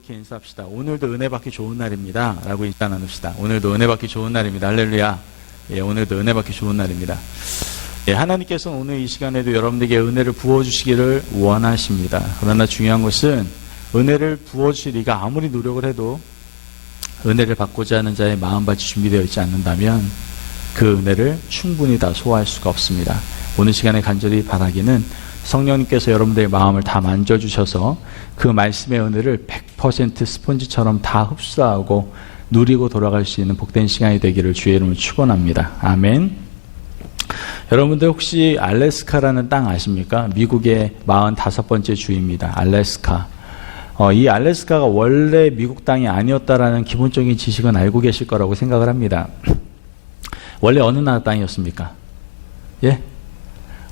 이렇게 인사합시다. 오늘도 은혜 받기 좋은 날입니다. 라고 인사 나눕시다. 오늘도 은혜 받기 좋은 날입니다. 할렐루야. 예, 오늘도 은혜 받기 좋은 날입니다. 예, 하나님께서는 오늘 이 시간에도 여러분들에게 은혜를 부어주시기를 원하십니다. 그러나 중요한 것은 은혜를 부어주실 이가 아무리 노력을 해도 은혜를 받고자 하는 자의 마음밭이 준비되어 있지 않는다면 그 은혜를 충분히 다 소화할 수가 없습니다. 오늘 시간에 간절히 바라기는 성령님께서 여러분들의 마음을 다 만져주셔서 그 말씀의 은혜를 100% 스펀지처럼 다 흡수하고 누리고 돌아갈 수 있는 복된 시간이 되기를 주의 이름으로 축원합니다. 아멘. 여러분들 혹시 알래스카라는 땅 아십니까? 미국의 45번째 주입니다. 알래스카. 이 알래스카가 원래 미국 땅이 아니었다라는 기본적인 지식은 알고 계실 거라고 생각을 합니다. 원래 어느 나라 땅이었습니까? 예?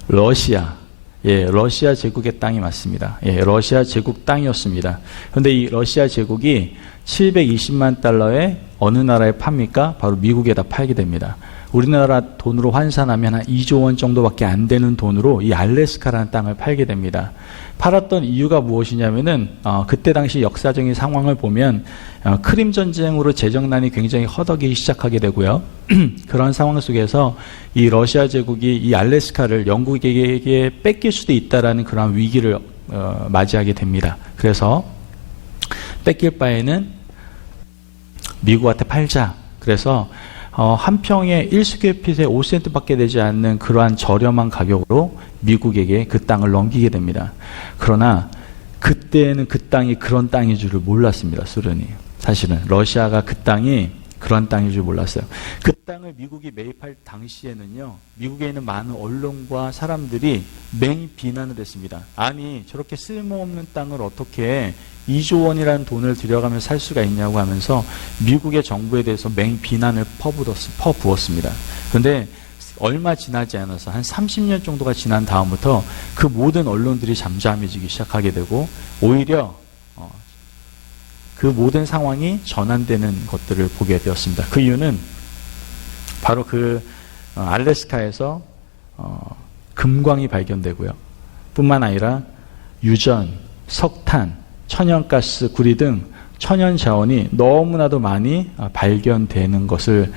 러시아. 예, 러시아 제국의 땅이 맞습니다. 예, 러시아 제국 땅이었습니다. 그런데 이 러시아 제국이 720만 달러에 어느 나라에 팝니까? 바로 미국에다 팔게 됩니다. 우리나라 돈으로 환산하면 한 2조 원 정도밖에 안 되는 돈으로 이 알래스카라는 땅을 팔게 됩니다. 팔았던 이유가 무엇이냐면은 그때 당시 역사적인 상황을 보면 크림 전쟁으로 재정난이 굉장히 허덕이기 시작하게 되고요. 그런 상황 속에서 이 러시아 제국이 이 알래스카를 영국에게 뺏길 수도 있다라는 그런 위기를 맞이하게 됩니다. 그래서 뺏길 바에는 미국한테 팔자. 그래서 한 평에 1스퀘어핏에 5센트밖에 되지 않는 그러한 저렴한 가격으로 미국에게 그 땅을 넘기게 됩니다. 그러나 그때는 그 땅이 그런 땅인 줄을 몰랐습니다. 소련이. 사실은 러시아가 그 땅이 그런 땅인 줄 몰랐어요. 그 땅을 미국이 매입할 당시에는요, 미국에 있는 많은 언론과 사람들이 맹 비난을 했습니다. 아니, 저렇게 쓸모없는 땅을 어떻게 2조 원이라는 돈을 들여가며 살 수가 있냐고 하면서 미국의 정부에 대해서 맹 비난을 퍼부었습니다. 그런데 얼마 지나지 않아서 한 30년 정도가 지난 다음부터 그 모든 언론들이 잠잠해지기 시작하게 되고 오히려 그 모든 상황이 전환되는 것들을 보게 되었습니다. 그 이유는 바로 그 알래스카에서 금광이 발견되고요. 뿐만 아니라 유전, 석탄, 천연가스, 구리 등 천연 자원이 너무나도 많이 발견되는 것을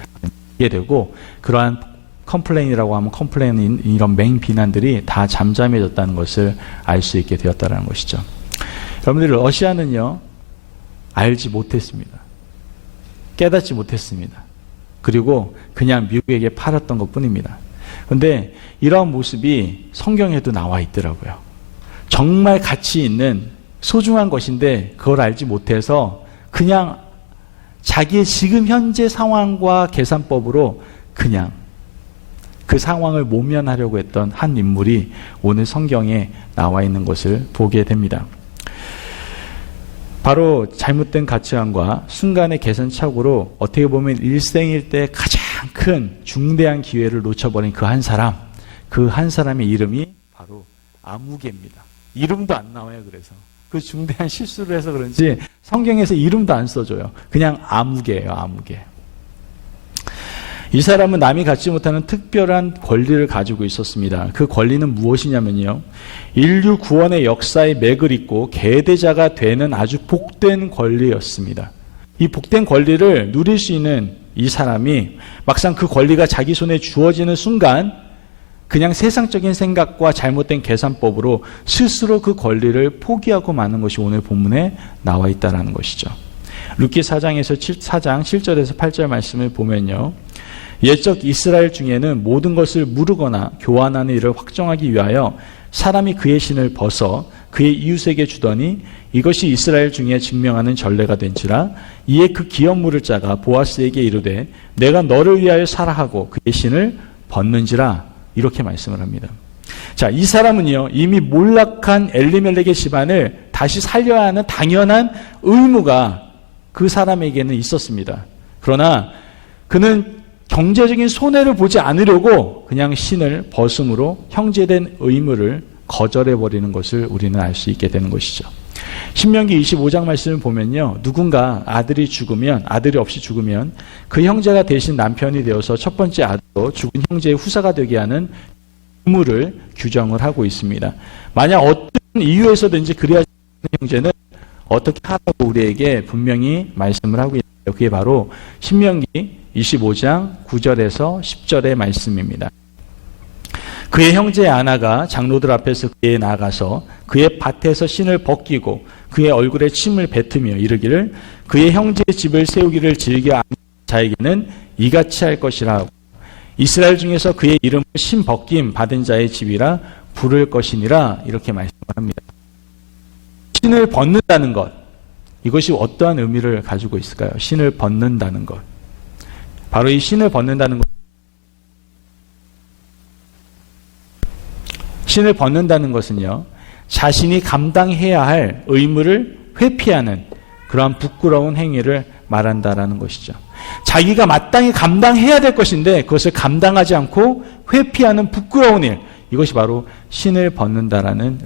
알게 되고 그러한 컴플레인이라고 하면 컴플레인 이런 맹 비난들이 다 잠잠해졌다는 것을 알 수 있게 되었다는 것이죠. 여러분들 러시아는요. 알지 못했습니다. 깨닫지 못했습니다. 그리고 그냥 미국에게 팔았던 것뿐입니다. 그런데 이러한 모습이 성경에도 나와 있더라고요. 정말 가치 있는 소중한 것인데 그걸 알지 못해서 그냥 자기의 지금 현재 상황과 계산법으로 그냥 그 상황을 모면하려고 했던 한 인물이 오늘 성경에 나와 있는 것을 보게 됩니다. 바로 잘못된 가치관과 순간의 계산착오로 어떻게 보면 일생일 때 가장 큰 중대한 기회를 놓쳐버린 그 한 사람, 그 한 사람의 이름이 바로 아무개입니다. 이름도 안 나와요. 그래서 그 중대한 실수를 해서 그런지 성경에서 이름도 안 써줘요. 그냥 아무개예요. 아무개. 이 사람은 남이 갖지 못하는 특별한 권리를 가지고 있었습니다. 그 권리는 무엇이냐면요. 인류 구원의 역사의 맥을 잇고 계대자가 되는 아주 복된 권리였습니다. 이 복된 권리를 누릴 수 있는 이 사람이 막상 그 권리가 자기 손에 주어지는 순간 그냥 세상적인 생각과 잘못된 계산법으로 스스로 그 권리를 포기하고 마는 것이 오늘 본문에 나와 있다는 것이죠. 룻기 4장 7절에서 8절 말씀을 보면요. 옛적 이스라엘 중에는 모든 것을 무르거나 교환하는 일을 확정하기 위하여 사람이 그의 신을 벗어 그의 이웃에게 주더니 이것이 이스라엘 중에 증명하는 전례가 된지라 이에 그 기업 물을 자가 보아스에게 이르되 내가 너를 위하여 살아 하고 그의 신을 벗는지라 이렇게 말씀을 합니다. 자, 이 사람은요 이미 몰락한 엘리멜렉의 집안을 다시 살려야 하는 당연한 의무가 그 사람에게는 있었습니다. 그러나 그는 경제적인 손해를 보지 않으려고 그냥 신을 벗음으로 형제된 의무를 거절해버리는 것을 우리는 알 수 있게 되는 것이죠. 신명기 25장 말씀을 보면요. 누군가 아들이 없이 죽으면 그 형제가 대신 남편이 되어서 첫 번째 아들로 죽은 형제의 후사가 되게 하는 의무를 규정을 하고 있습니다. 만약 어떤 이유에서든지 그래야 하는 형제는 어떻게 하라고 우리에게 분명히 말씀을 하고 있는데요. 그게 바로 신명기 25장 9절에서 10절의 말씀입니다. 그의 형제 아나가 장로들 앞에서 그에 나아가서 그의 밭에서 신을 벗기고 그의 얼굴에 침을 뱉으며 이르기를 그의 형제의 집을 세우기를 즐겨 아는 자에게는 이같이 할 것이라 하고 이스라엘 중에서 그의 이름을 신 벗김 받은 자의 집이라 부를 것이니라 이렇게 말씀합니다. 신을 벗는다는 것, 이것이 어떠한 의미를 가지고 있을까요? 신을 벗는다는 것. 바로 이 신을 벗는다는 것. 신을 벗는다는 것은요, 자신이 감당해야 할 의무를 회피하는 그러한 부끄러운 행위를 말한다라는 것이죠. 자기가 마땅히 감당해야 될 것인데 그것을 감당하지 않고 회피하는 부끄러운 일, 이것이 바로 신을 벗는다라는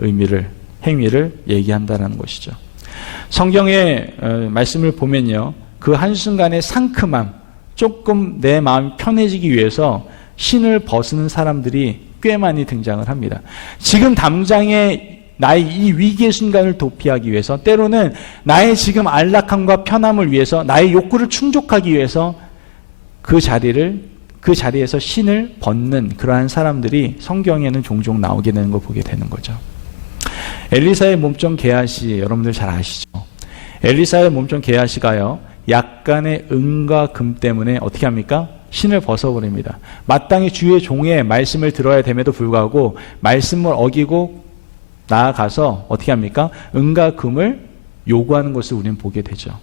행위를 얘기한다라는 것이죠. 성경의 말씀을 보면요, 그 한순간의 상큼함, 조금 내 마음이 편해지기 위해서 신을 벗는 사람들이 꽤 많이 등장을 합니다. 지금 당장의 나의 이 위기의 순간을 도피하기 위해서, 때로는 나의 지금 안락함과 편함을 위해서, 나의 욕구를 충족하기 위해서 그 자리에서 신을 벗는 그러한 사람들이 성경에는 종종 나오게 되는 걸 보게 되는 거죠. 엘리사의 몸종 게하시, 여러분들 잘 아시죠? 엘리사의 몸종 게하시가요, 약간의 은과 금 때문에 어떻게 합니까? 신을 벗어버립니다. 마땅히 주의 종의 말씀을 들어야 됨에도 불구하고 말씀을 어기고 나아가서 어떻게 합니까? 은과 금을 요구하는 것을 우리는 보게 되죠.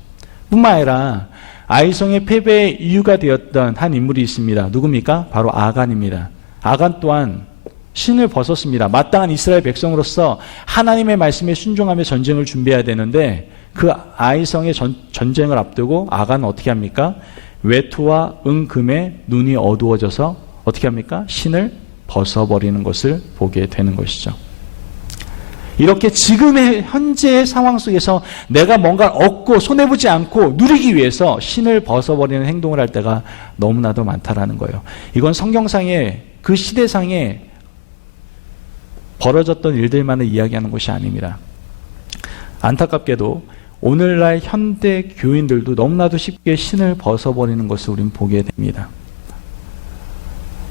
뿐만 아니라 아이성의 패배의 이유가 되었던 한 인물이 있습니다. 누굽니까? 바로 아간입니다. 아간 또한 신을 벗었습니다. 마땅한 이스라엘 백성으로서 하나님의 말씀에 순종하며 전쟁을 준비해야 되는데 그 아이성의 전쟁을 앞두고 아간은 어떻게 합니까? 외투와 은금에 눈이 어두워져서 어떻게 합니까? 신을 벗어버리는 것을 보게 되는 것이죠. 이렇게 지금의 현재의 상황 속에서 내가 뭔가를 얻고 손해보지 않고 누리기 위해서 신을 벗어버리는 행동을 할 때가 너무나도 많다라는 거예요. 이건 성경상의 그 시대상에 벌어졌던 일들만을 이야기하는 것이 아닙니다. 안타깝게도 오늘날 현대 교인들도 너무나도 쉽게 신을 벗어버리는 것을 우리는 보게 됩니다.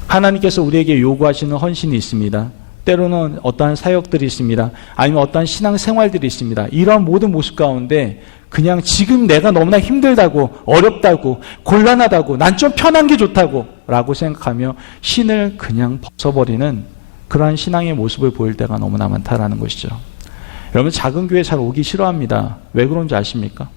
하나님께서 우리에게 요구하시는 헌신이 있습니다. 때로는 어떠한 사역들이 있습니다. 아니면 어떠한 신앙생활들이 있습니다. 이러한 모든 모습 가운데 그냥 지금 내가 너무나 힘들다고, 어렵다고, 곤란하다고, 난 좀 편한 게 좋다고 라고 생각하며 신을 그냥 벗어버리는 그러한 신앙의 모습을 보일 때가 너무나 많다라는 것이죠. 여러분, 작은 교회 잘 오기 싫어합니다. 왜 그런지 아십니까?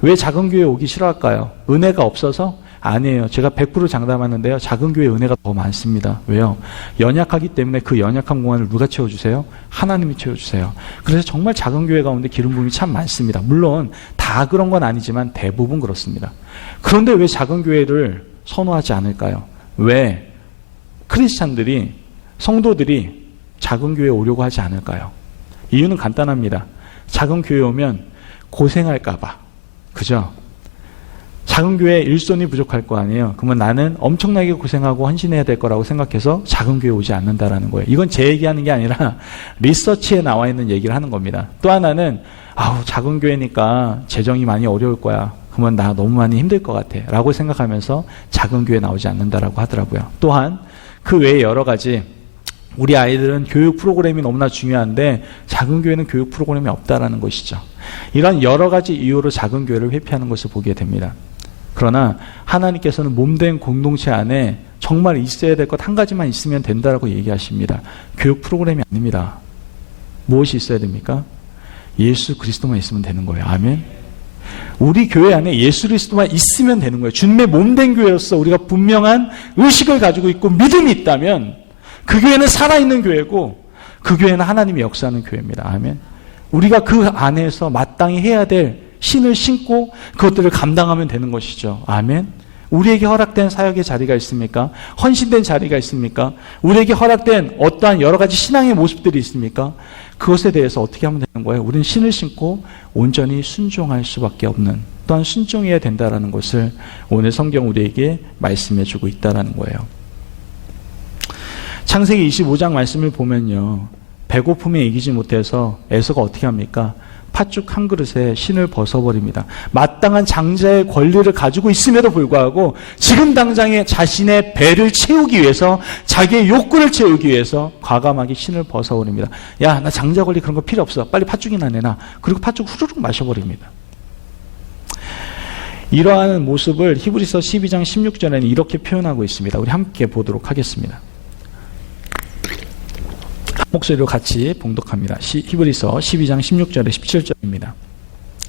왜 작은 교회 오기 싫어할까요? 은혜가 없어서? 아니에요. 제가 100% 장담하는데요, 작은 교회 은혜가 더 많습니다. 왜요? 연약하기 때문에 그 연약한 공간을 누가 채워주세요? 하나님이 채워주세요. 그래서 정말 작은 교회 가운데 기름 부음이 참 많습니다. 물론 다 그런 건 아니지만 대부분 그렇습니다. 그런데 왜 작은 교회를 선호하지 않을까요? 왜 크리스찬들이, 성도들이 작은 교회에 오려고 하지 않을까요? 이유는 간단합니다. 작은 교회에 오면 고생할까 봐. 그죠? 작은 교회에 일손이 부족할 거 아니에요. 그러면 나는 엄청나게 고생하고 헌신해야 될 거라고 생각해서 작은 교회에 오지 않는다라는 거예요. 이건 제 얘기하는 게 아니라 리서치에 나와 있는 얘기를 하는 겁니다. 또 하나는 작은 교회니까 재정이 많이 어려울 거야. 그러면 나 너무 많이 힘들 것 같아 라고 생각하면서 작은 교회에 나오지 않는다라고 하더라고요. 또한 그 외에 여러 가지, 우리 아이들은 교육 프로그램이 너무나 중요한데 작은 교회는 교육 프로그램이 없다라는 것이죠. 이런 여러 가지 이유로 작은 교회를 회피하는 것을 보게 됩니다. 그러나 하나님께서는 몸된 공동체 안에 정말 있어야 될 것 한 가지만 있으면 된다라고 얘기하십니다. 교육 프로그램이 아닙니다. 무엇이 있어야 됩니까? 예수 그리스도만 있으면 되는 거예요. 아멘. 우리 교회 안에 예수 그리스도만 있으면 되는 거예요. 주님의 몸된 교회로서 우리가 분명한 의식을 가지고 있고 믿음이 있다면 그 교회는 살아있는 교회고 그 교회는 하나님이 역사하는 교회입니다. 아멘. 우리가 그 안에서 마땅히 해야 될 신을 신고 그것들을 감당하면 되는 것이죠. 아멘. 우리에게 허락된 사역의 자리가 있습니까? 헌신된 자리가 있습니까? 우리에게 허락된 어떠한 여러 가지 신앙의 모습들이 있습니까? 그것에 대해서 어떻게 하면 되는 거예요? 우리는 신을 신고 온전히 순종할 수밖에 없는, 또한 순종해야 된다는 것을 오늘 성경 우리에게 말씀해 주고 있다는 거예요. 창세기 25장 말씀을 보면요, 배고픔에 이기지 못해서 에서가 어떻게 합니까? 팥죽 한 그릇에 신을 벗어버립니다. 마땅한 장자의 권리를 가지고 있음에도 불구하고 지금 당장에 자신의 배를 채우기 위해서, 자기의 욕구를 채우기 위해서 과감하게 신을 벗어버립니다. 야, 나 장자 권리 그런 거 필요 없어. 빨리 팥죽이나 내놔. 그리고 팥죽 후루룩 마셔버립니다. 이러한 모습을 히브리서 12장 16절에는 이렇게 표현하고 있습니다. 우리 함께 보도록 하겠습니다. 목소리로 같이 봉독합니다. 히브리서 12장 16절에 17절입니다.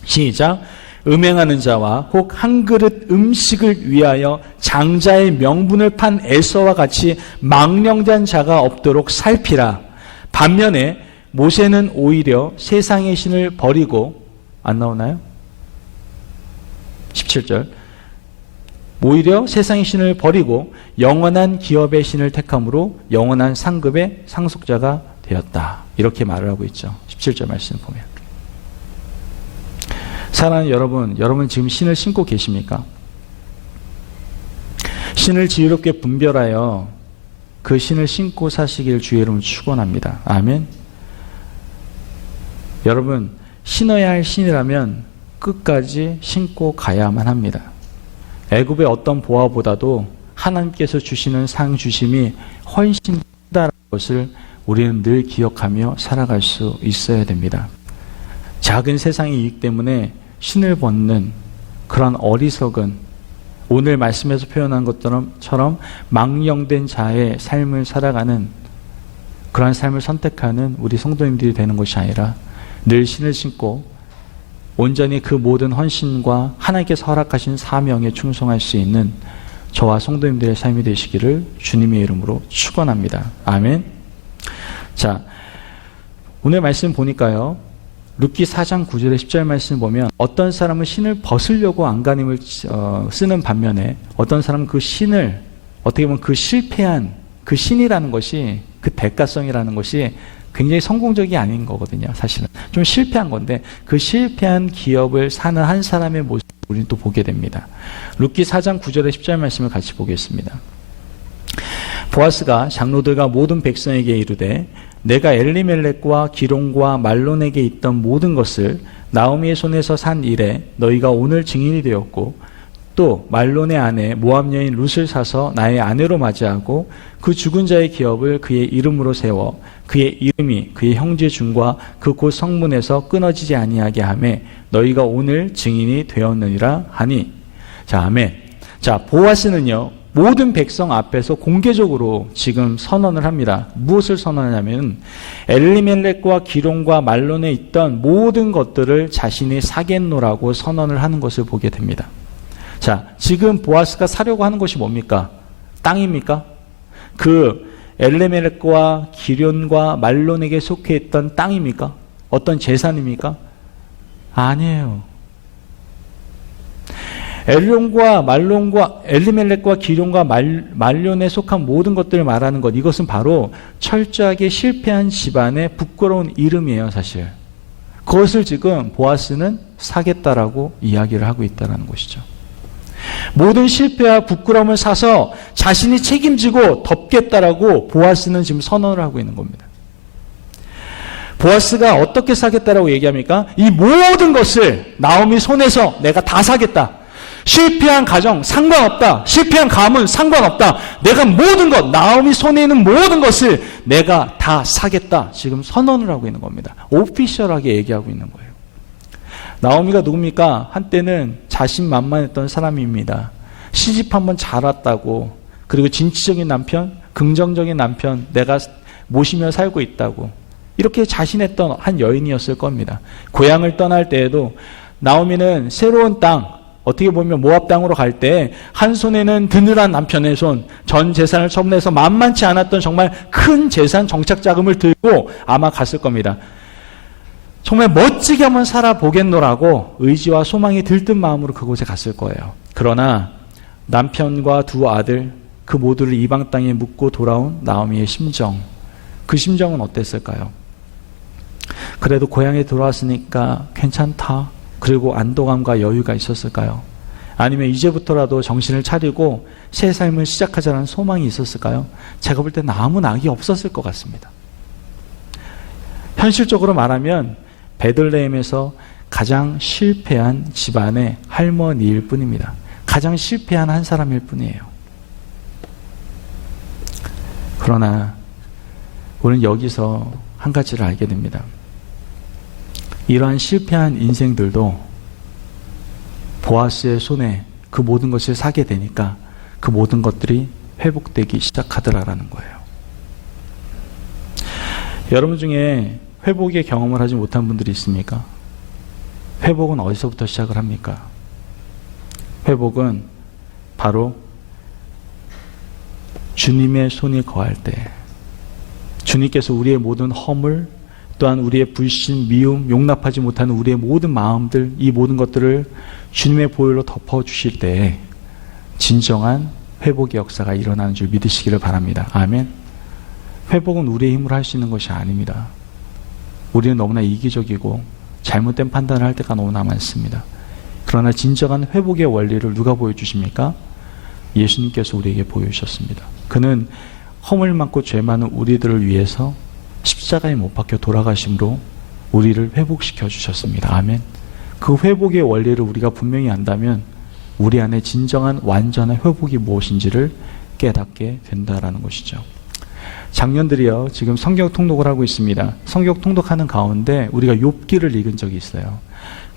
시작. 음행하는 자와 혹 한 그릇 음식을 위하여 장자의 명분을 판 에서와 같이 망령된 자가 없도록 살피라. 반면에 모세는 오히려 세상의 신을 버리고, 안 나오나요? 17절. 오히려 세상의 신을 버리고 영원한 기업의 신을 택함으로 영원한 상급의 상속자가 되었다. 이렇게 말을 하고 있죠. 17절 말씀 보면. 사랑하는 여러분 지금 신을 신고 계십니까? 신을 지혜롭게 분별하여 그 신을 신고 사시길 주의 이름으로 축원합니다. 아멘. 여러분, 신어야 할 신이라면 끝까지 신고 가야만 합니다. 애굽의 어떤 보화보다도 하나님께서 주시는 상 주심이 훨씬 크다는 것을 우리는 늘 기억하며 살아갈 수 있어야 됩니다. 작은 세상의 이익 때문에 신을 벗는 그런 어리석은, 오늘 말씀에서 표현한 것처럼 망령된 자의 삶을 살아가는 그러한 삶을 선택하는 우리 성도님들이 되는 것이 아니라 늘 신을 신고 온전히 그 모든 헌신과 하나님께서 허락하신 사명에 충성할 수 있는 저와 성도님들의 삶이 되시기를 주님의 이름으로 축원합니다. 아멘. 자, 오늘 말씀 보니까요, 룻기 4장 9절에 10절 말씀 보면 어떤 사람은 신을 벗으려고 안간힘을 쓰는 반면에 어떤 사람은 그 신을, 어떻게 보면 그 실패한 그 신이라는 것이, 그 대가성이라는 것이 굉장히 성공적이 아닌 거거든요. 사실은 좀 실패한 건데 그 실패한 기업을 사는 한 사람의 모습을 우리는 또 보게 됩니다. 룻기 4장 9절에 10절 말씀을 같이 보겠습니다. 보아스가 장로들과 모든 백성에게 이르되 내가 엘리멜렉과 기론과 말론에게 있던 모든 것을 나오미의 손에서 산 이래 너희가 오늘 증인이 되었고, 또 말론의 아내 모압 여인 룻을 사서 나의 아내로 맞이하고 그 죽은 자의 기업을 그의 이름으로 세워 그의 이름이 그의 형제 중과 그 곧 성문에서 끊어지지 아니하게 하매 너희가 오늘 증인이 되었느니라 하니. 자, 아멘. 자, 보아스는요, 모든 백성 앞에서 공개적으로 지금 선언을 합니다. 무엇을 선언하냐면 엘리멜렉과 기론과 말론에 있던 모든 것들을 자신이 사겠노라고 선언을 하는 것을 보게 됩니다. 자, 지금 보아스가 사려고 하는 것이 뭡니까? 땅입니까? 그 엘리멜렉과 기론과 말론에게 속해 있던 땅입니까? 어떤 재산입니까? 아니에요. 엘리멜렉과 기론과 말론에 속한 모든 것들을 말하는 것, 이것은 바로 철저하게 실패한 집안의 부끄러운 이름이에요, 사실. 그것을 지금 보아스는 사겠다라고 이야기를 하고 있다는 것이죠. 모든 실패와 부끄러움을 사서 자신이 책임지고 덮겠다라고 보아스는 지금 선언을 하고 있는 겁니다. 보아스가 어떻게 사겠다라고 얘기합니까? 이 모든 것을 나오미 손에서 내가 다 사겠다. 실패한 가정 상관없다. 실패한 가문 상관없다. 내가 모든 것, 나오미 손에 있는 모든 것을 내가 다 사겠다. 지금 선언을 하고 있는 겁니다. 오피셜하게 얘기하고 있는 거예요. 나오미가 누굽니까? 한때는 자신만만했던 사람입니다. 시집 한번 잘 왔다고, 그리고 진취적인 남편, 긍정적인 남편, 내가 모시며 살고 있다고, 이렇게 자신했던 한 여인이었을 겁니다. 고향을 떠날 때에도 나오미는 새로운 땅, 어떻게 보면 모압 땅으로 갈 때 한 손에는 드늘한 남편의 손, 전 재산을 처분해서 만만치 않았던 정말 큰 재산 정착 자금을 들고 아마 갔을 겁니다. 정말 멋지게 한번 살아보겠노라고 의지와 소망이 들뜬 마음으로 그곳에 갔을 거예요. 그러나 남편과 두 아들, 그 모두를 이방 땅에 묻고 돌아온 나오미의 심정, 그 심정은 어땠을까요? 그래도 고향에 돌아왔으니까 괜찮다, 그리고 안도감과 여유가 있었을까요? 아니면 이제부터라도 정신을 차리고 새 삶을 시작하자는 소망이 있었을까요? 제가 볼 때는 아무 낙이 없었을 것 같습니다. 현실적으로 말하면 베들레헴에서 가장 실패한 집안의 할머니일 뿐입니다. 가장 실패한 한 사람일 뿐이에요. 그러나 우리는 여기서 한 가지를 알게 됩니다. 이러한 실패한 인생들도 보아스의 손에 그 모든 것을 사게 되니까 그 모든 것들이 회복되기 시작하더라라는 거예요. 여러분 중에 회복의 경험을 하지 못한 분들이 있습니까? 회복은 어디서부터 시작을 합니까? 회복은 바로 주님의 손이 거할 때, 주님께서 우리의 모든 허물, 또한 우리의 불신, 미움, 용납하지 못하는 우리의 모든 마음들, 이 모든 것들을 주님의 보혈로 덮어주실 때 진정한 회복의 역사가 일어나는 줄 믿으시기를 바랍니다. 아멘. 회복은 우리의 힘으로 할 수 있는 것이 아닙니다. 우리는 너무나 이기적이고 잘못된 판단을 할 때가 너무나 많습니다. 그러나 진정한 회복의 원리를 누가 보여주십니까? 예수님께서 우리에게 보여주셨습니다. 그는 허물 많고 죄 많은 우리들을 위해서 십자가에 못 박혀 돌아가심으로 우리를 회복시켜 주셨습니다. 아멘. 그 회복의 원리를 우리가 분명히 안다면 우리 안에 진정한 완전한 회복이 무엇인지를 깨닫게 된다라는 것이죠. 작년들이요, 지금 성경 통독을 하고 있습니다. 성경 통독하는 가운데 우리가 욥기를 읽은 적이 있어요.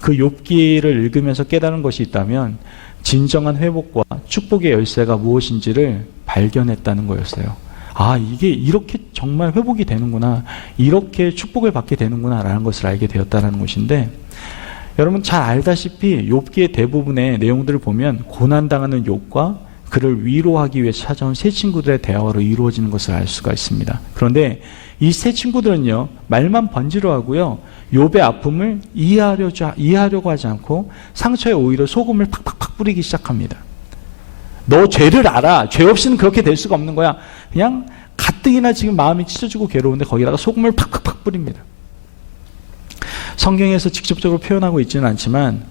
그 욥기를 읽으면서 깨달은 것이 있다면 진정한 회복과 축복의 열쇠가 무엇인지를 발견했다는 거였어요. 아, 이게 이렇게 정말 회복이 되는구나, 이렇게 축복을 받게 되는구나 라는 것을 알게 되었다는 것인데, 여러분 잘 알다시피 욥기의 대부분의 내용들을 보면 고난당하는 욥과 그를 위로하기 위해 찾아온 세 친구들의 대화로 이루어지는 것을 알 수가 있습니다. 그런데 이 세 친구들은요, 말만 번지르하고요, 욥의 아픔을 이해하려고 하지 않고 상처에 오히려 소금을 팍팍팍 뿌리기 시작합니다. 너 죄를 알아. 죄 없이는 그렇게 될 수가 없는 거야. 그냥 가뜩이나 지금 마음이 찢어지고 괴로운데 거기다가 소금을 팍팍팍 뿌립니다. 성경에서 직접적으로 표현하고 있지는 않지만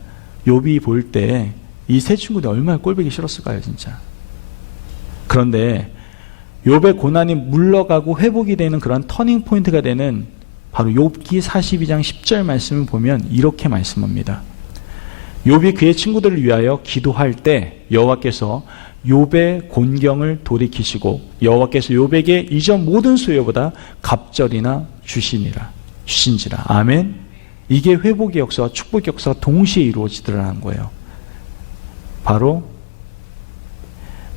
욥이 볼 때 이 세 친구들이 얼마나 꼴보기 싫었을까요, 진짜. 그런데 욥의 고난이 물러가고 회복이 되는 그런 터닝 포인트가 되는 바로 욥기 42장 10절 말씀을 보면 이렇게 말씀합니다. 욥이 그의 친구들을 위하여 기도할 때 여호와께서 욥의 곤경을 돌이키시고 여호와께서 욥에게 이전 모든 수요보다 갑절이나 주신지라. 아멘. 이게 회복의 역사와 축복의 역사가 동시에 이루어지더라는 거예요. 바로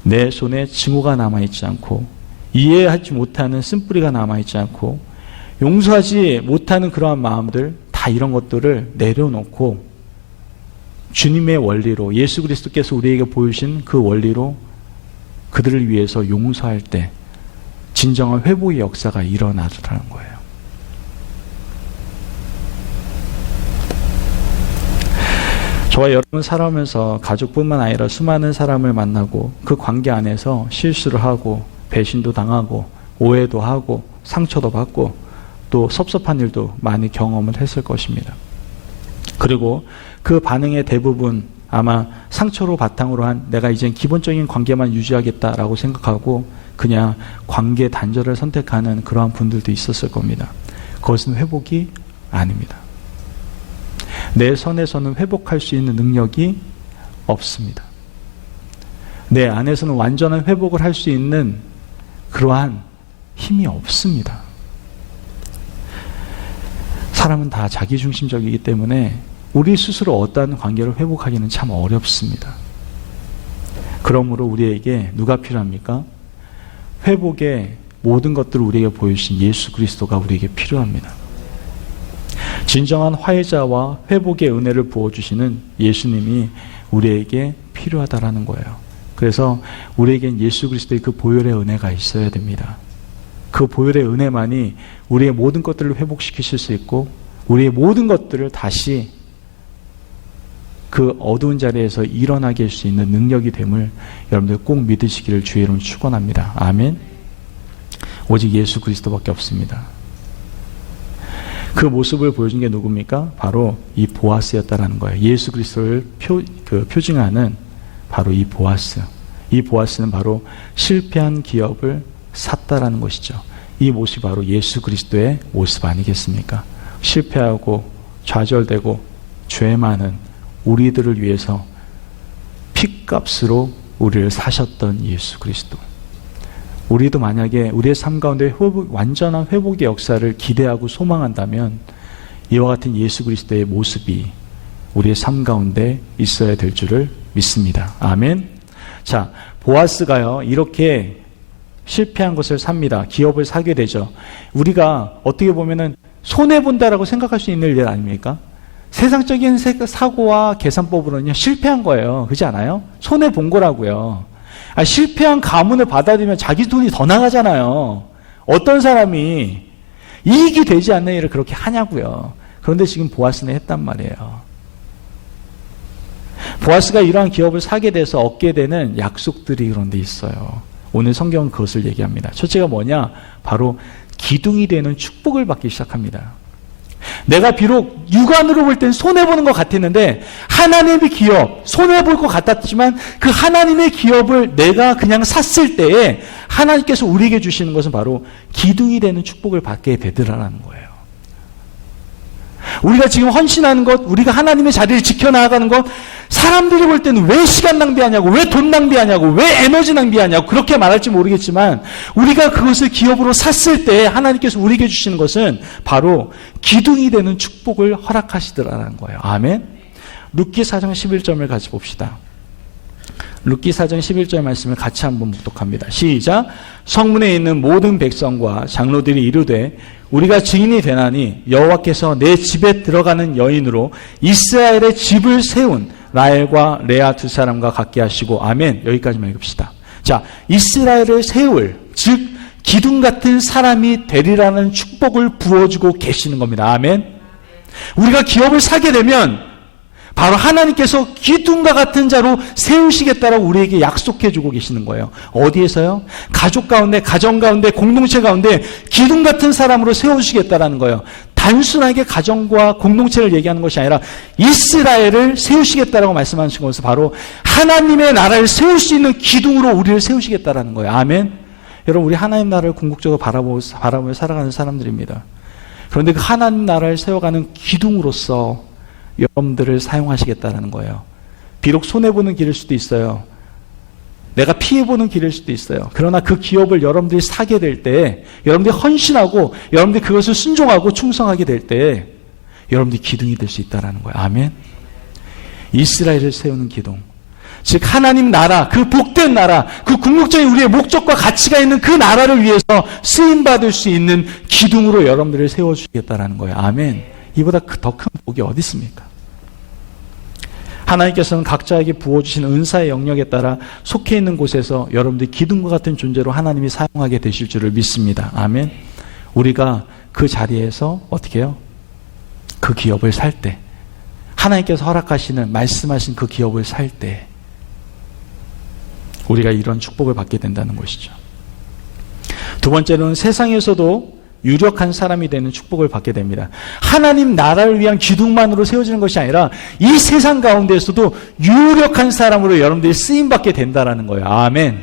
내 손에 증오가 남아있지 않고 이해하지 못하는 쓴뿌리가 남아있지 않고 용서하지 못하는 그러한 마음들, 다 이런 것들을 내려놓고 주님의 원리로, 예수 그리스도께서 우리에게 보여주신 그 원리로 그들을 위해서 용서할 때 진정한 회복의 역사가 일어나더라는 거예요. 저와 여러분 살아오면서 가족뿐만 아니라 수많은 사람을 만나고 그 관계 안에서 실수를 하고 배신도 당하고 오해도 하고 상처도 받고 또 섭섭한 일도 많이 경험을 했을 것입니다. 그리고 그 반응의 대부분 아마 상처로 바탕으로 한 내가 이젠 기본적인 관계만 유지하겠다라고 생각하고 그냥 관계 단절을 선택하는 그러한 분들도 있었을 겁니다. 그것은 회복이 아닙니다. 내 선에서는 회복할 수 있는 능력이 없습니다. 내 안에서는 완전한 회복을 할 수 있는 그러한 힘이 없습니다. 사람은 다 자기중심적이기 때문에 우리 스스로 어떠한 관계를 회복하기는 참 어렵습니다. 그러므로 우리에게 누가 필요합니까? 회복의 모든 것들을 우리에게 보여주신 예수 그리스도가 우리에게 필요합니다. 진정한 화해자와 회복의 은혜를 부어주시는 예수님이 우리에게 필요하다라는 거예요. 그래서 우리에겐 예수 그리스도의 그 보혈의 은혜가 있어야 됩니다. 그 보혈의 은혜만이 우리의 모든 것들을 회복시키실 수 있고 우리의 모든 것들을 다시 그 어두운 자리에서 일어나게 할 수 있는 능력이 됨을 여러분들 꼭 믿으시기를 주의 이름으로 축원합니다. 아멘. 오직 예수 그리스도밖에 없습니다. 그 모습을 보여준 게 누굽니까? 바로 이 보아스였다라는 거예요. 예수 그리스도를 표징하는 바로 이 보아스. 이 보아스는 바로 실패한 기업을 샀다라는 것이죠. 이 모습이 바로 예수 그리스도의 모습 아니겠습니까? 실패하고 좌절되고 죄 많은 우리들을 위해서 핏값으로 우리를 사셨던 예수 그리스도. 우리도 만약에 우리의 삶 가운데 완전한 회복의 역사를 기대하고 소망한다면 이와 같은 예수 그리스도의 모습이 우리의 삶 가운데 있어야 될 줄을 믿습니다. 아멘. 자, 보아스가요, 이렇게 실패한 것을 삽니다. 기업을 사게 되죠. 우리가 어떻게 보면은 손해본다라고 생각할 수 있는 일 아닙니까? 세상적인 사고와 계산법으로는요, 실패한 거예요. 그렇지 않아요? 손해본 거라고요. 실패한 가문을 받아들이면 자기 돈이 더 나가잖아요. 어떤 사람이 이익이 되지 않는 일을 그렇게 하냐고요. 그런데 지금 보아스는 했단 말이에요. 보아스가 이러한 기업을 사게 돼서 얻게 되는 약속들이 그런 데 있어요. 오늘 성경은 그것을 얘기합니다. 첫째가 뭐냐? 바로 기둥이 되는 축복을 받기 시작합니다. 내가 비록 육안으로 볼 땐 손해보는 것 같았는데 하나님의 기업, 손해볼 것 같았지만 그 하나님의 기업을 내가 그냥 샀을 때에 하나님께서 우리에게 주시는 것은 바로 기둥이 되는 축복을 받게 되더라라는 거예요. 우리가 지금 헌신하는 것, 우리가 하나님의 자리를 지켜나가는 것, 사람들이 볼 때는 왜 시간 낭비하냐고, 왜 돈 낭비하냐고, 왜 에너지 낭비하냐고 그렇게 말할지 모르겠지만 우리가 그것을 기업으로 샀을 때 하나님께서 우리에게 주시는 것은 바로 기둥이 되는 축복을 허락하시더라는 거예요. 아멘. 룻기 4장 11절을 같이 봅시다. 룻기 4장 11절 말씀을 같이 한번 묵독합니다. 시작. 성문에 있는 모든 백성과 장로들이 이르되 우리가 증인이 되나니 여호와께서 내 집에 들어가는 여인으로 이스라엘의 집을 세운 라헬과 레아 두 사람과 같게 하시고. 아멘. 여기까지만 읽읍시다. 자, 이스라엘을 세울, 즉 기둥 같은 사람이 되리라는 축복을 부어주고 계시는 겁니다. 아멘. 우리가 기업을 사게 되면 바로 하나님께서 기둥과 같은 자로 세우시겠다라고 우리에게 약속해주고 계시는 거예요. 어디에서요? 가족 가운데, 가정 가운데, 공동체 가운데 기둥 같은 사람으로 세우시겠다라는 거예요. 단순하게 가정과 공동체를 얘기하는 것이 아니라 이스라엘을 세우시겠다라고 말씀하신 것은 바로 하나님의 나라를 세울 수 있는 기둥으로 우리를 세우시겠다라는 거예요. 아멘. 여러분, 우리 하나님 나라를 궁극적으로 바라보며 살아가는 사람들입니다. 그런데 그 하나님 나라를 세워가는 기둥으로서 여러분들을 사용하시겠다는 거예요. 비록 손해보는 길일 수도 있어요. 내가 피해보는 길일 수도 있어요. 그러나 그 기업을 여러분들이 사게 될 때, 여러분들이 헌신하고 여러분들이 그것을 순종하고 충성하게 될 때 여러분들이 기둥이 될 수 있다는 거예요. 아멘. 이스라엘을 세우는 기둥, 즉 하나님 나라, 그 복된 나라, 그 궁극적인 우리의 목적과 가치가 있는 그 나라를 위해서 쓰임받을 수 있는 기둥으로 여러분들을 세워주시겠다는 거예요. 아멘. 이보다 더 큰 복이 어디 있습니까? 하나님께서는 각자에게 부어주신 은사의 영역에 따라 속해 있는 곳에서 여러분들이 기둥과 같은 존재로 하나님이 사용하게 되실 줄을 믿습니다. 아멘. 우리가 그 자리에서 어떻게 해요? 그 기업을 살 때, 하나님께서 허락하시는, 말씀하신 그 기업을 살 때 우리가 이런 축복을 받게 된다는 것이죠. 두 번째로는 세상에서도 유력한 사람이 되는 축복을 받게 됩니다. 하나님 나라를 위한 기둥만으로 세워지는 것이 아니라 이 세상 가운데에서도 유력한 사람으로 여러분들이 쓰임받게 된다는 거예요. 아멘.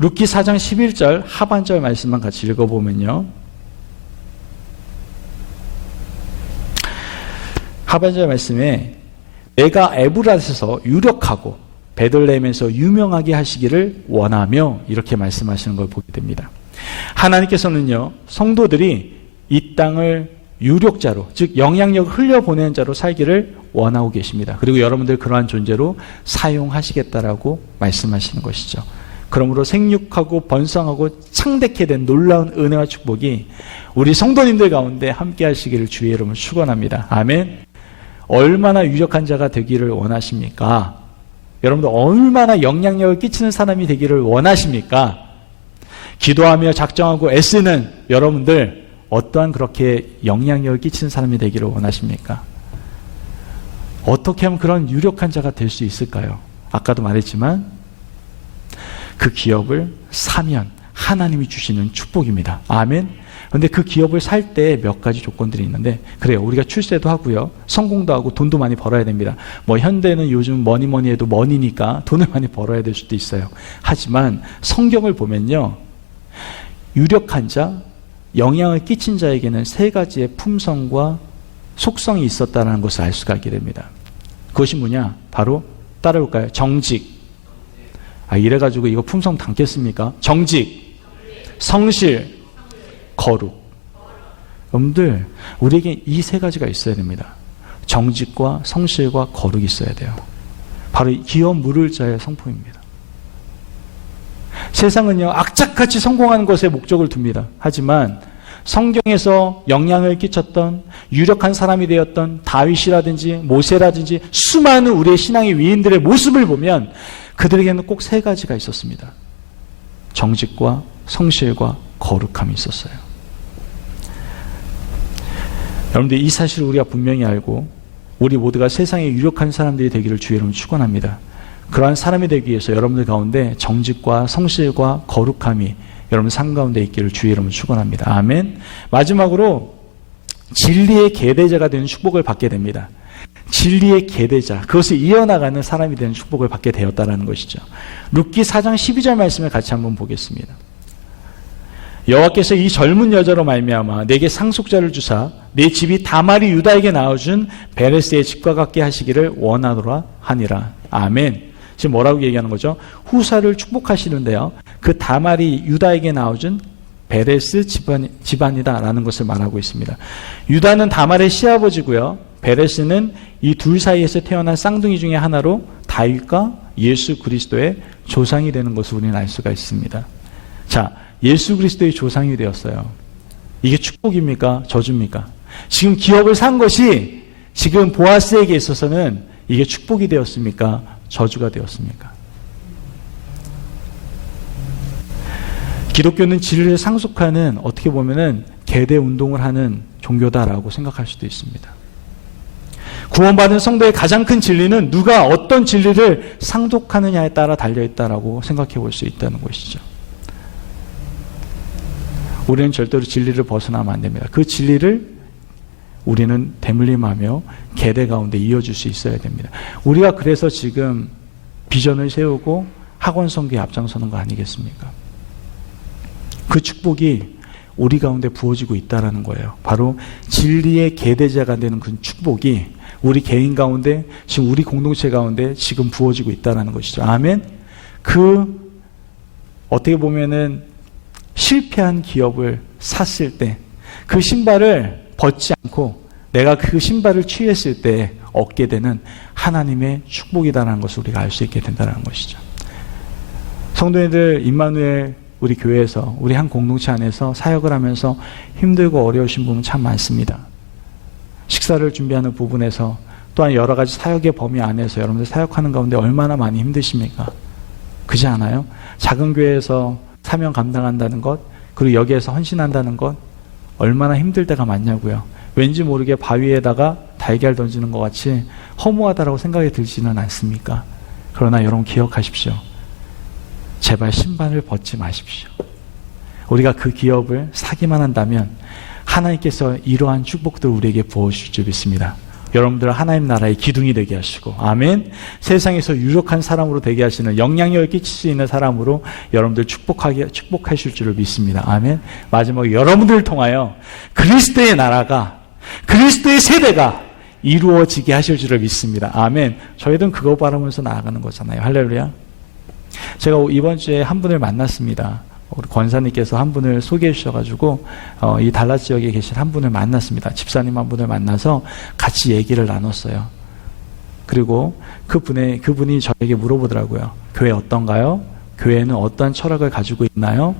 룻기 4장 11절 하반절 말씀만 같이 읽어보면요. 하반절 말씀에 내가 에브랏에서 유력하고 베들레헴에서 유명하게 하시기를 원하며 이렇게 말씀하시는 걸 보게 됩니다. 하나님께서는요, 성도들이 이 땅을 유력자로, 즉 영향력을 흘려보내는 자로 살기를 원하고 계십니다. 그리고 여러분들 그러한 존재로 사용하시겠다라고 말씀하시는 것이죠. 그러므로 생육하고 번성하고 창대케 된 놀라운 은혜와 축복이 우리 성도님들 가운데 함께 하시기를 주의 이름으로 축원합니다. 아멘. 얼마나 유력한 자가 되기를 원하십니까? 여러분들 얼마나 영향력을 끼치는 사람이 되기를 원하십니까? 기도하며 작정하고 애쓰는 여러분들 어떠한 그렇게 영향력을 끼치는 사람이 되기를 원하십니까? 어떻게 하면 그런 유력한 자가 될 수 있을까요? 아까도 말했지만 그 기업을 사면 하나님이 주시는 축복입니다. 아멘. 그런데 그 기업을 살 때 몇 가지 조건들이 있는데, 그래요, 우리가 출세도 하고요, 성공도 하고 돈도 많이 벌어야 됩니다. 현대는 요즘 뭐니 해도 머니니까 돈을 많이 벌어야 될 수도 있어요. 하지만 성경을 보면요, 유력한 자, 영향을 끼친 자에게는 세 가지의 품성과 속성이 있었다는 것을 알 수가 있게 됩니다. 그것이 뭐냐? 바로 따라올까요? 정직. 이래가지고 이거 품성 담겠습니까? 정직, 성실, 거룩. 여러분들, 우리에게 이 세 가지가 있어야 됩니다. 정직과 성실과 거룩이 있어야 돼요. 바로 기업 물을 자의 성품입니다. 세상은요, 악착같이 성공하는 것에 목적을 둡니다. 하지만 성경에서 영향을 끼쳤던 유력한 사람이 되었던 다윗이라든지 모세라든지 수많은 우리의 신앙의 위인들의 모습을 보면 그들에게는 꼭 세 가지가 있었습니다. 정직과 성실과 거룩함이 있었어요. 여러분들, 이 사실을 우리가 분명히 알고 우리 모두가 세상에 유력한 사람들이 되기를 주의 이름으로 축원합니다. 그러한 사람이 되기 위해서 여러분들 가운데 정직과 성실과 거룩함이 여러분 삶 가운데 있기를 주의 이름으로 축원합니다. 아멘. 마지막으로 진리의 계대자가 되는 축복을 받게 됩니다. 진리의 계대자, 그것을 이어나가는 사람이 되는 축복을 받게 되었다는 것이죠. 룻기 4장 12절 말씀을 같이 한번 보겠습니다. 여호와께서 이 젊은 여자로 말미암아 내게 상속자를 주사 내 집이 다말이 유다에게 낳아준 베레스의 집과 같게 하시기를 원하노라 하니라. 아멘. 지금 뭐라고 얘기하는 거죠? 후사를 축복하시는데요, 그 다말이 유다에게 낳아준 베레스 집안이다라는 것을 말하고 있습니다. 유다는 다말의 시아버지고요, 베레스는 이 둘 사이에서 태어난 쌍둥이 중에 하나로 다윗과 예수 그리스도의 조상이 되는 것을 우리는 알 수가 있습니다. 자, 예수 그리스도의 조상이 되었어요. 이게 축복입니까? 저주입니까? 지금 기업을 산 것이 지금 보아스에게 있어서는 이게 축복이 되었습니까? 저주가 되었습니까? 기독교는 진리를 상속하는, 어떻게 보면은 계대 운동을 하는 종교다라고 생각할 수도 있습니다. 구원받은 성도의 가장 큰 진리는 누가 어떤 진리를 상속하느냐에 따라 달려있다라고 생각해 볼 수 있다는 것이죠. 우리는 절대로 진리를 벗어나면 안 됩니다. 그 진리를 우리는 대물림하며 계대 가운데 이어줄 수 있어야 됩니다. 우리가 그래서 지금 비전을 세우고 학원 선교에 앞장서는 거 아니겠습니까? 그 축복이 우리 가운데 부어지고 있다는 거예요. 바로 진리의 계대자가 되는 그 축복이 우리 개인 가운데, 지금 우리 공동체 가운데 지금 부어지고 있다는 것이죠. 아멘. 그 어떻게 보면은 실패한 기업을 샀을 때 그 신발을 벗지 않고 내가 그 신발을 취했을 때 얻게 되는 하나님의 축복이다라는 것을 우리가 알 수 있게 된다는 것이죠. 성도님들, 임마누엘 우리 교회에서, 우리 한 공동체 안에서 사역을 하면서 힘들고 어려우신 부분 참 많습니다. 식사를 준비하는 부분에서, 또한 여러 가지 사역의 범위 안에서 여러분들 사역하는 가운데 얼마나 많이 힘드십니까? 그렇지 않아요? 작은 교회에서 사명 감당한다는 것, 그리고 여기에서 헌신한다는 것, 얼마나 힘들 때가 많냐고요. 왠지 모르게 바위에다가 달걀 던지는 것 같이 허무하다라고 생각이 들지는 않습니까? 그러나 여러분 기억하십시오. 제발 신발을 벗지 마십시오. 우리가 그 기업을 사기만 한다면 하나님께서 이러한 축복들을 우리에게 부어주실 줄 믿습니다. 여러분들 하나님 나라의 기둥이 되게 하시고, 아멘. 세상에서 유력한 사람으로 되게 하시는, 영향력을 끼칠 수 있는 사람으로 여러분들 축복하실 줄을 믿습니다. 아멘. 마지막에 여러분들을 통하여 그리스도의 나라가, 그리스도의 세대가 이루어지게 하실 줄을 믿습니다. 아멘. 저희들은 그거 바라면서 나아가는 거잖아요. 할렐루야. 제가 이번 주에 한 분을 만났습니다. 우리 권사님께서 한 분을 소개해 주셔가지고 이 달라스 지역에 계신 한 분을 만났습니다. 집사님 한 분을 만나서 같이 얘기를 나눴어요. 그리고 그분이 저에게 물어보더라고요. 교회 어떤가요? 교회는 어떠한 철학을 가지고 있나요?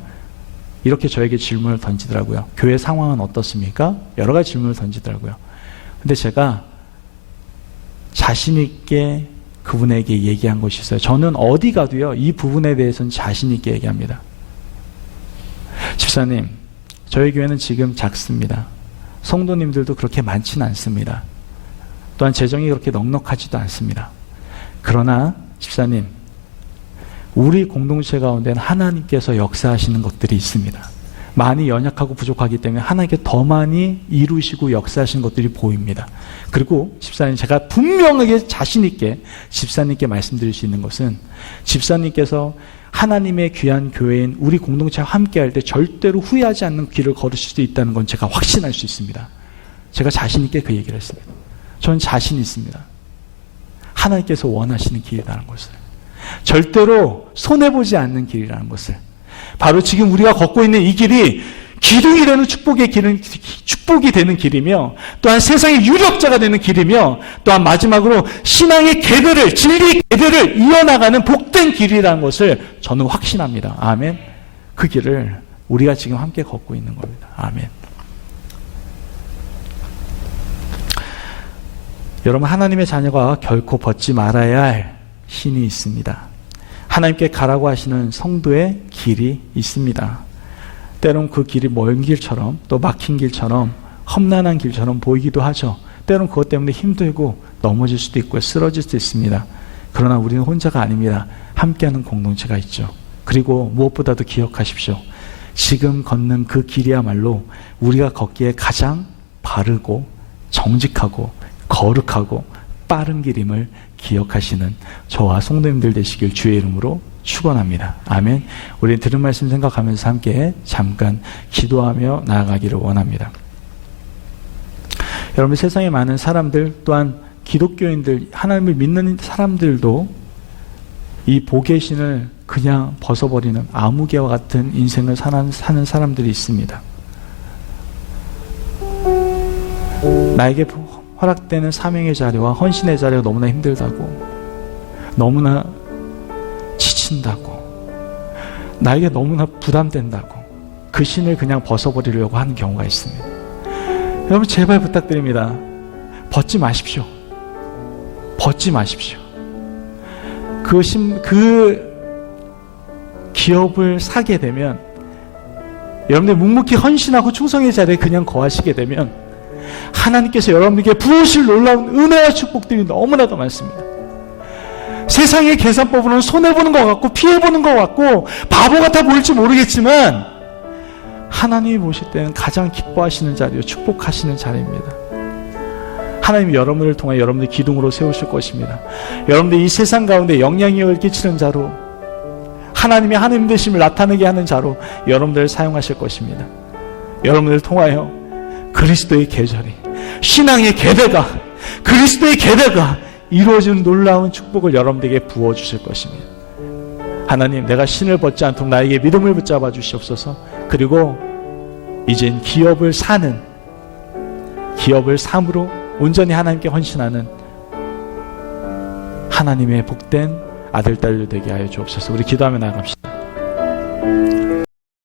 이렇게 저에게 질문을 던지더라고요. 교회 상황은 어떻습니까? 여러 가지 질문을 던지더라고요. 근데 제가 자신 있게 그분에게 얘기한 것이 있어요. 저는 어디 가도요, 이 부분에 대해서는 자신 있게 얘기합니다. 집사님, 저희 교회는 지금 작습니다. 성도님들도 그렇게 많지는 않습니다. 또한 재정이 그렇게 넉넉하지도 않습니다. 그러나 집사님, 우리 공동체 가운데는 하나님께서 역사하시는 것들이 있습니다. 많이 연약하고 부족하기 때문에 하나님께 더 많이 이루시고 역사하시는 것들이 보입니다. 그리고 집사님, 제가 분명하게 자신 있게 집사님께 말씀드릴 수 있는 것은, 집사님께서 하나님의 귀한 교회인 우리 공동체와 함께할 때 절대로 후회하지 않는 길을 걸으실 수 있다는 건 제가 확신할 수 있습니다. 제가 자신 있게 그 얘기를 했습니다. 저는 자신 있습니다. 하나님께서 원하시는 길이라는 것을. 절대로 손해보지 않는 길이라는 것을. 바로 지금 우리가 걷고 있는 이 길이 기둥이 되는 축복이 되는 길이며, 또한 세상의 유력자가 되는 길이며, 또한 마지막으로 신앙의 계대를, 진리의 계대를 이어나가는 복된 길이라는 것을 저는 확신합니다. 아멘. 그 길을 우리가 지금 함께 걷고 있는 겁니다. 아멘. 여러분, 하나님의 자녀가 결코 벗지 말아야 할 신이 있습니다. 하나님께 가라고 하시는 성도의 길이 있습니다. 때론 그 길이 먼 길처럼, 또 막힌 길처럼, 험난한 길처럼 보이기도 하죠. 때론 그것 때문에 힘들고 넘어질 수도 있고 쓰러질 수도 있습니다. 그러나 우리는 혼자가 아닙니다. 함께하는 공동체가 있죠. 그리고 무엇보다도 기억하십시오. 지금 걷는 그 길이야말로 우리가 걷기에 가장 바르고 정직하고 거룩하고 빠른 길임을 기억하시는 저와 성도님들 되시길 주의 이름으로 축원합니다. 아멘. 우리 들은 말씀 생각하면서 함께 잠깐 기도하며 나아가기를 원합니다. 여러분, 세상에 많은 사람들, 또한 기독교인들, 하나님을 믿는 사람들도 이 복의 신을 그냥 벗어버리는 아무개와 같은 인생을 사는 사람들이 있습니다. 나에게 허락되는 사명의 자리와 헌신의 자리가 너무나 힘들다고, 너무나 지친다고, 나에게 너무나 부담된다고 그 신을 그냥 벗어버리려고 하는 경우가 있습니다. 여러분, 제발 부탁드립니다. 벗지 마십시오. 벗지 마십시오. 그 기업을 사게 되면, 여러분들 묵묵히 헌신하고 충성의 자리에 그냥 거하시게 되면 하나님께서 여러분에게 부으실 놀라운 은혜와 축복들이 너무나도 많습니다. 세상의 계산법으로는 손해보는 것 같고 피해보는 것 같고 바보 같아 보일지 모르겠지만, 하나님이 보실 때는 가장 기뻐하시는 자리요, 축복하시는 자리입니다. 하나님이 여러분을 통해 여러분들 기둥으로 세우실 것입니다. 여러분들 이 세상 가운데 영향력을 끼치는 자로, 하나님의 하나님 되심을 나타내게 하는 자로 여러분들을 사용하실 것입니다. 여러분들을 통하여 그리스도의 계절이, 신앙의 계대가, 그리스도의 계대가 이루어지는 놀라운 축복을 여러분들에게 부어주실 것입니다. 하나님, 내가 신을 벗지 않도록 나에게 믿음을 붙잡아 주시옵소서. 그리고 이젠 기업을 삶으로 온전히 하나님께 헌신하는 하나님의 복된 아들, 딸들 되게 하여 주옵소서. 우리 기도하며 나아갑시다.